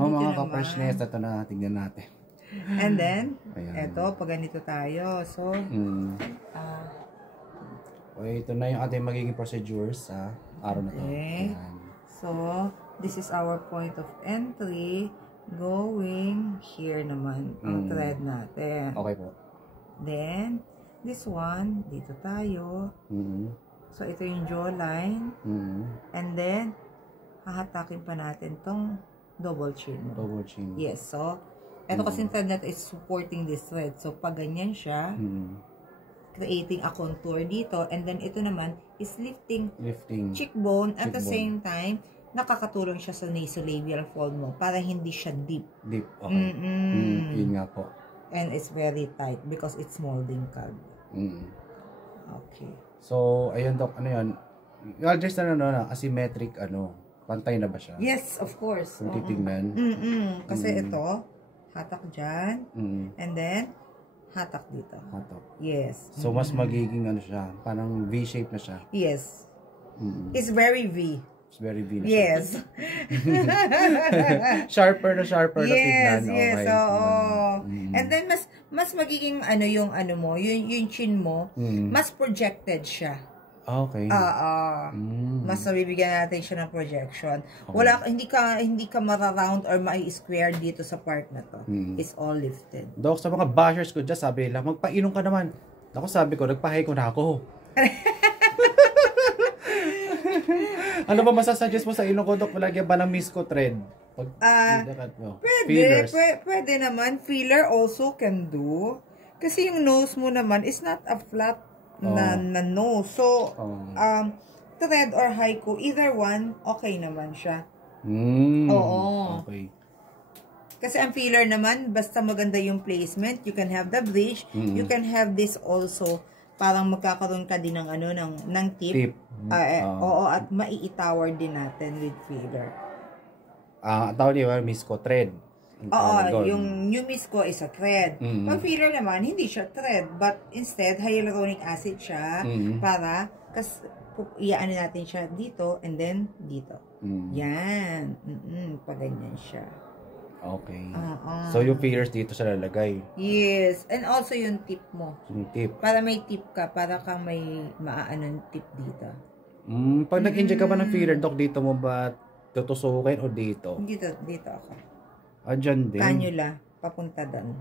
So, dito mga naman. ka-freshness, ito na, tingnan natin. And then, ayan. eto, pag ganito tayo. So, okay, ito na yung ating magiging procedures sa araw na to. okay. Ayan. So, this is our point of entry. Going here naman, ang thread natin. Okay po. Then, this one, dito tayo. So, ito yung jawline. And then, hahatakin pa natin tong double chin mo. Double chin. Yes, so, ito kasi thread natin is supporting this thread. So, pag ganyan siya, creating a contour dito. And then, ito naman is lifting cheekbone. At the same time, nakakatulong siya sa nasolabial fold mo para hindi siya deep. Deep, okay. Yun nga po. And it's very tight because it's molding card. Okay. So, ayun Dok, ano yun? Well, just asymmetric, pantay na ba siya? Yes, of course. Kung titignan. Kasi ito, hatak dyan. And then, hatak dito. Hatak. Yes. So, mas magiging siya, parang V-shape na siya. Yes. It's very V. It's very V na yes. siya. Sharper na tignan. Yes, okay. And then, mas magiging yung chin mo, mas projected siya. Okay. Mas nabibigyan natin siya ng projection. Wala, hindi ka mara-round or ma-square dito sa part na to. It's all lifted. Dok, sa mga bashers ko dyan, sabi nila, magpainom ka naman. Ako sabi ko, nagpahay ko na ako. Ano ba masasuggest mo sa ilong ko, Dok? Malagyan ba ng Misco thread? Pwede naman. Filler also can do. Kasi yung nose mo naman is not a flat na nose. So, thread or haiku, either one, okay naman siya. Oo. Okay. Kasi ang filler naman, basta maganda yung placement, you can have the bridge, you can have this also, parang magkakaroon ka din ng ng tip. Oo, at maiitawar din natin with filler. Tawag niyo Misco thread. Oo, yung Misco is a thread. Pag filler naman, hindi siya thread, but instead, hyaluronic acid siya para, iaan natin siya dito and then dito. Yan. Pag ganyan siya. Okay. So, yung fillers dito sa lalagay. Yes. And also yung tip mo. Yung tip. Para may tip ka, para kang may maaanon tip dito. Pag nag-inject ka ba ng filler, Dok, dito mo ba tutusukin o dito? Dito ako. Dyan din? Cannula. Papunta doon.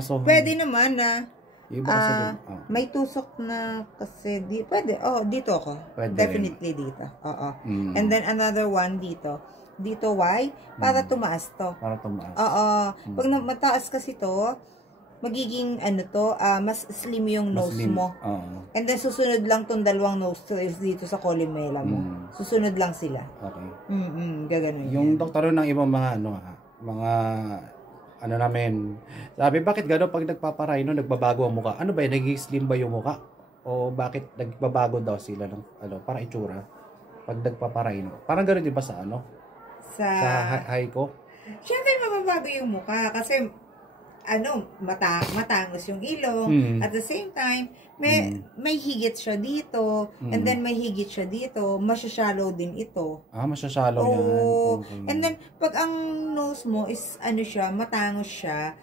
So, pwede naman na may tusok na kasi pwede. Dito ako. Pwede definitely rin. Dito. And then another one dito. Dito, why? Para tumaas to. Para tumaas. Pag mataas kasi to, magiging mas slim yung nose mo. And then susunod lang tong dalawang nostrils dito sa columella mo. Susunod lang sila. Okay. Gaganon. Yung doktor ng ibang mga namin. Sabi, bakit gano'n pag nagpaparino, nagbabago ang mukha? Ano ba yun? Nag-slim ba yung mukha? O bakit nagbabago daw sila ng parang itsura pag nagpaparino? Parang gano'n din ba sa sa haiku? Siyempre mababago yung mukha kasi matangos yung ilong. At the same time, may higit siya dito, and then may higit siya dito, masyashallow din ito. Masyashallow yan. Okay. And then, pag ang nose mo is, matangos siya,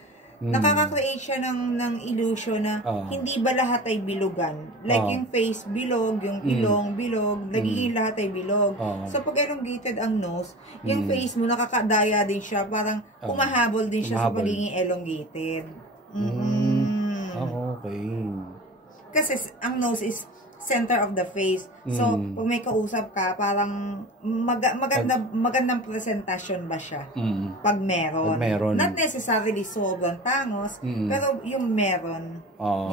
nakaka-create siya ng illusion na hindi ba lahat ay bilugan. Like yung face bilog, yung ilong bilog, nagiging lahat ay bilog. So pag elongated ang nose, yung face mo nakakadaya din siya, parang humahabol din siya sa pagiging elongated. Okay. Kasi ang nose is center of the face. So, pag may kausap ka, parang magandang presentasyon ba siya? Pag meron. Not necessarily sobrang tangos, pero yung meron.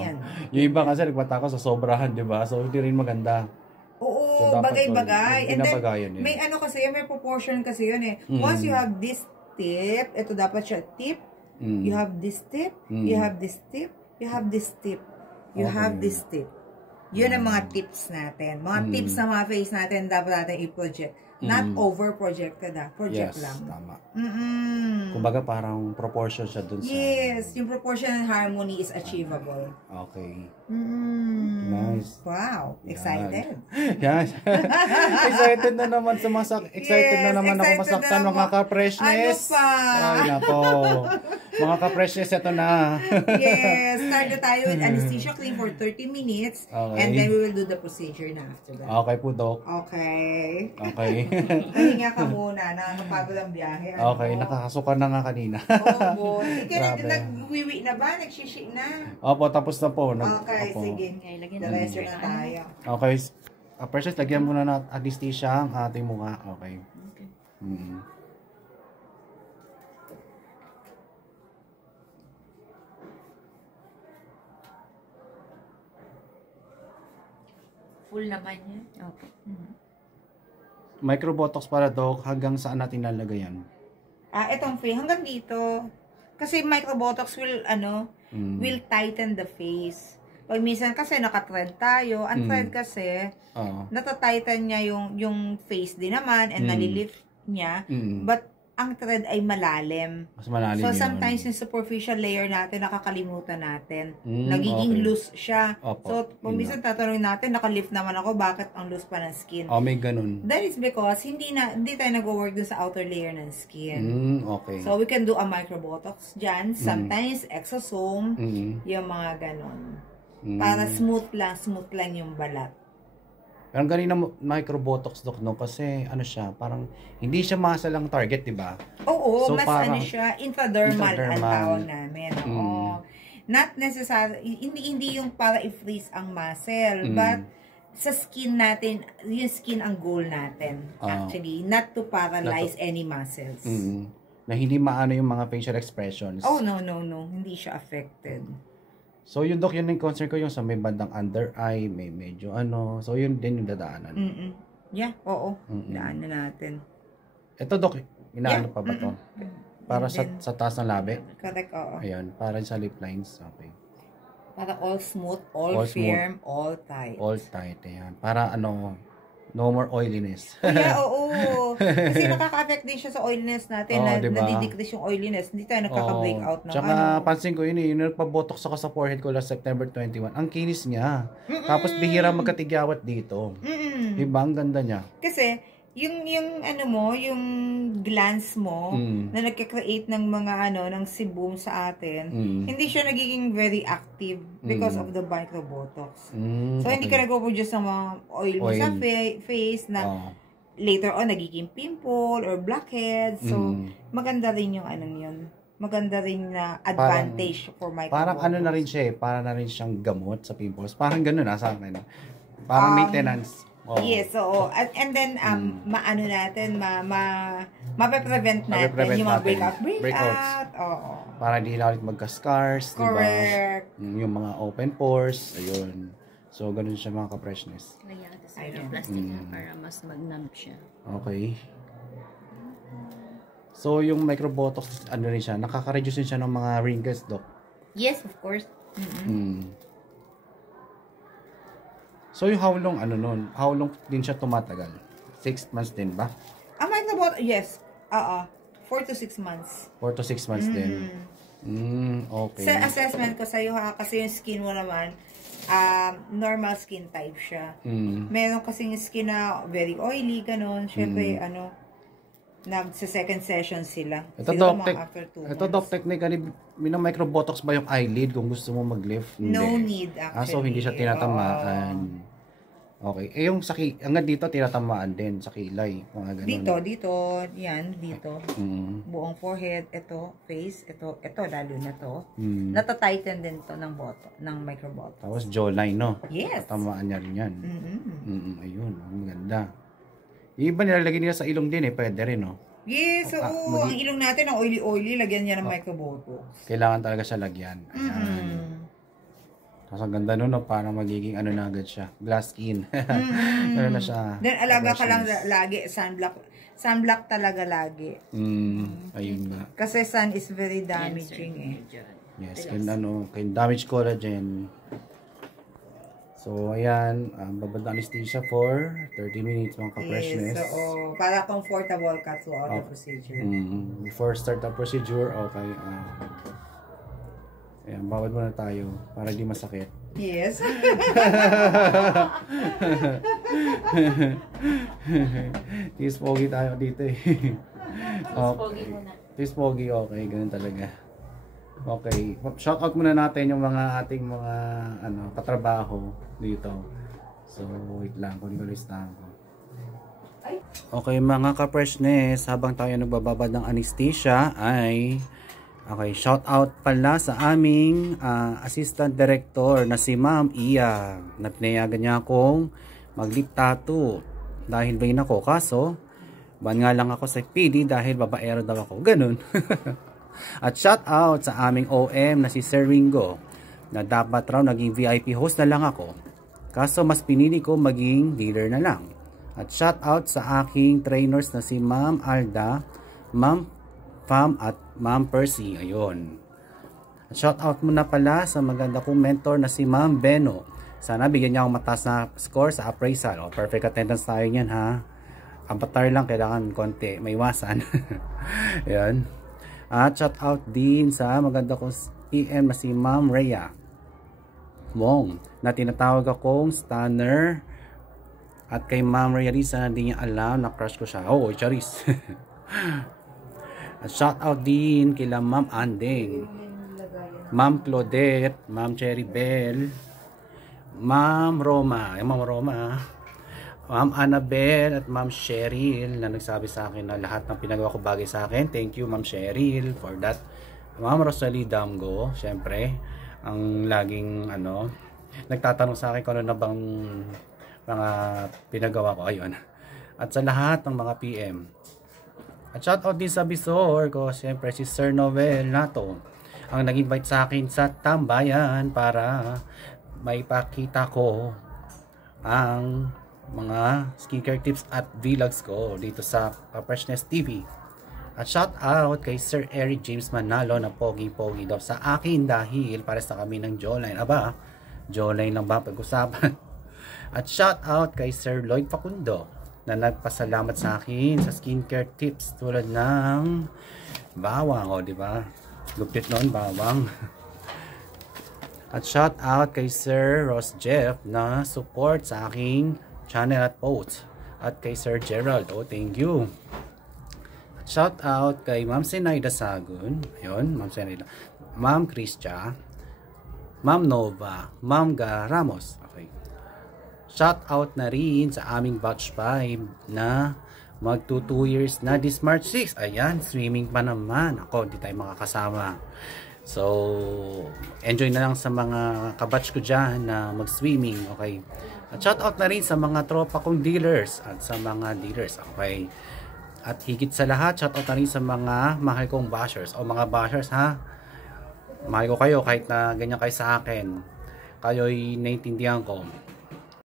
Yan. Yung iba kasi nagpatakos sa sobrahan, di ba? So, hindi rin maganda. Oo, so, bagay-bagay. And then, may may proportion kasi yun eh. Once you have this tip, ito dapat siya tip, you have this tip, you have this tip, you have this tip, you have this tip. Yun ang mga tips natin. Mga tips na mga face natin dapat natin i-project. Not over-projected Project lang. Tama. Kumbaga parang proportion siya dun sa... Yes, yung proportion and harmony is achievable. Okay. Nice. Wow, excited. Yan. Excited na naman excited na naman ako masaktan mga ka-freshness. Ano pa? Ay, nako. Mga ka-freshness, ito na. Yes, start na tayo with anesthesia clean for 30 minutes. Okay. And then we will do the procedure na after that. Okay po, Doc. Okay. Okay. Pahinga ka muna, nakakapagod ang biyahe. Ano? Okay, nakakasukan na nga kanina. Oo, nag-wiwi na ba? Nag-shishik na? Opo, tapos na po. Okay, Opo. sige. Diretso na tayo. Okay. Precious, lagyan muna na anesthesia ang ating mukha. Okay. Full naman yan. Okay. Microbotox para, Doc, hanggang saan natin lalagay yan? Itong free hanggang dito. Kasi microbotox will will tighten the face. Pag minsan kasi naka-thread tayo, ang thread kasi natatighten niya yung face din naman and nalilift niya. But ang thread ay malalim. Mas malalim. So sometimes yung superficial layer natin nakakalimutan natin. Nagiging loose siya. Opo. So kung minsan tatanungin natin, naka-lift naman ako, bakit ang loose pa ng skin? May ganun. That is because hindi tayo nag-work dun sa outer layer ng skin. Okay. So we can do a microbotox dyan. Sometimes exosome, yung mga ganon. Para smooth lang yung balat. Pero ang galing na microbotox, Doc, no? Kasi ano siya, parang hindi siya muscle lang target, di ba? Oo, so, mas parang, siya, intradermal ang tawag namin. Oo. Not necessarily, hindi yung para i-freeze ang muscle, but sa skin natin, yung skin ang goal natin. Actually, not to paralyze any muscles. Na hindi maano yung mga facial expressions. Oh, no. Hindi siya affected. So, yun, Doc, yun yung concern ko, yung sa may bandang under eye, may medyo so, yun din yung dadaanan. Yeah, oo. Daanan natin. Ito, Doc, inaano pa ba to? Para sa taas ng labi? Correct, oo. Ayan, para sa lip lines. Okay. Para all smooth, all firm, all tight. All tight, ayan. Para no more oiliness. Yeah, oo. Kasi nakaka-affect din siya sa oiliness natin. Diba? Nadidecrease yung oiliness. Hindi tayo nagkaka-breakout ng Tsaka, pansin ko yun yung nagpa-botox ako sa forehead ko last September 21. Ang kinis niya. Tapos bihira magkatigyawat dito. Diba? Ang ganda niya. Kasi, yung yung glands mo na nagka-create ng mga ng sebum sa atin, hindi siya nagiging very active because of the microbotox. So hindi ka nag-produce ng mga oil mo sa face na later on nagiging pimple or blackheads. So maganda rin yung yun. Maganda rin na advantage for microbotox. Parang na rin siya para na rin siyang gamot sa pimples. Parang gano'n sa akin. Parang maintenance. Yes, so and then maano natin mape-prevent natin yung mga breakouts. Oo. Para hindi na ulit magka-scars, di ba? Correct. Yung mga open pores, ayun. So ganun siya mga ka-freshness. Kaya yung plastic na para mas mag-numb siya. Okay. So yung microbotox rin siya, nakaka-reduce siya ng mga wrinkles, Doc. Yes, of course. So, yung how long, how long din siya tumatagal? 6 months din ba? Yes. 4 to 6 months. 4 to 6 months din. Okay. Sa assessment ko sa'yo kasi yung skin mo naman, normal skin type siya. Meron kasing skin na very oily, ganun. Siyempre, nagsa-second session sila. Ito, Doc, technically, microbotox ba yung eyelid kung gusto mo mag-lift? No need, actually. So, hindi siya tinatamaan. Okay. Yung hanggang dito, tinatamaan din sa kilay. Mga ganun. Dito. Yan, dito. Buong forehead, ito, face, ito, lalo na to. Natatighten din to ng microbotox. Tapos jawline, no? Yes. Tatamaan niya rin yan. Ayun, ang ganda. Yung iba nilalagay nila sa ilong din pwede rin, no? Yes, oo. Ang ilong natin, ang oily-oily, lagyan niya ng microbotox. Kailangan talaga siya lagyan. Ayan. Tapos ang ganda nun, parang magiging na agad siya. Glass skin. Na siya. Then, alaga ka lang lagi, sunblock. Sunblock talaga lagi. Ayun nga. Kasi sun is very damaging Yes, kaya damage collagen. So, ayan, babad na anesthesia for 30 minutes, mga ka-freshness. Yes, so, para comfortable ka throughout the procedure. Before start the procedure, okay. Ayan, babad muna tayo para di masakit. Yes. Tis pogi tayo dito eh. Pogi muna. Tis pogi, okay, ganun talaga. Okay, shout out muna natin yung mga ating mga katrabaho dito. So, wait lang, kunin ko listahan ko. Okay, mga ka-freshness, habang tayo nagbababad ng anesthesia ay shout out pala sa aming assistant director na si Ma'am Iya. Napinayagan niya akong mag-lip tattoo dahil vain ako, kaso ban nga lang ako sa PD dahil babaero daw ako, ganun. At shout out sa aming OM na si Sir Ringo na dapat raw naging VIP host na lang ako, kaso mas pinili ko maging dealer na lang. At shout out sa aking trainers na si Ma'am Alda, Ma'am Pam at Ma'am Percy. Ayun. At shout out muna pala sa maganda kong mentor na si Ma'am Beno. Sana bigyan niya akong mataas na score sa appraisal. Perfect attendance tayo niyan, ha. Avatar lang, kailangan konti, may iwasan. Ayun. At shout out din sa maganda kong PM na si Ma'am Rhea Mong na tinatawag akong stunner. At kay Ma'am Rhea Risa na hindi niya alam na crush ko siya. Oh, Charis. At shout out din kila Ma'am Anding, Ma'am Claudette, Ma'am Cherry Bell, Ma'am Roma, Ma'am Annabelle at Ma'am Cheryl na nagsabi sa akin na lahat ng pinagawa ko bagay sa akin. Thank you Ma'am Cheryl for that. Ma'am Rosalie Damgo, syempre, ang laging nagtatanong sa akin kung ano na bang mga pinagawa ko. Ayun. At sa lahat ng mga PM. At shout out din sa bisor ko, syempre si Sir Noel Nato, ang nag-invite sa akin sa tambayan para maipakita ko ang mga skincare tips at vlogs ko dito sa Freshness TV. At shout out kay Sir Eric James Manalo na pogi-pogi daw sa akin dahil pares na kami ng jawline. Aba, jawline lang ba pag-usapan? At shout out kay Sir Lloyd Facundo na nagpasalamat sa akin sa skincare tips tulad ng bawang, di ba? Lupit noon, bawang. At shout out kay Sir Ross Jeff na support sa aking channel at post. At kay Sir Gerald, thank you. At shout out kay Ma'am Senaida Sagun, ayun, Ma'am Senaida, Ma'am Kristia, Ma'am Nova, Ma'am Ga Ramos. Okay. Shout out na rin sa aming batch 5 na magto 2 years na this March 6. Ayan, swimming pa naman. Ako, hindi tayo makakasama. So, enjoy na lang sa mga kabatch ko dyan na mag-swimming. Okay. At shout out na rin sa mga tropa kong dealers at sa mga dealers. Okay. At higit sa lahat, shout out na rin sa mga mahal kong bashers. O mga bashers, ha? Mahal ko kayo kahit na ganyan kayo sa akin. Kayo'y naiintindihan ko.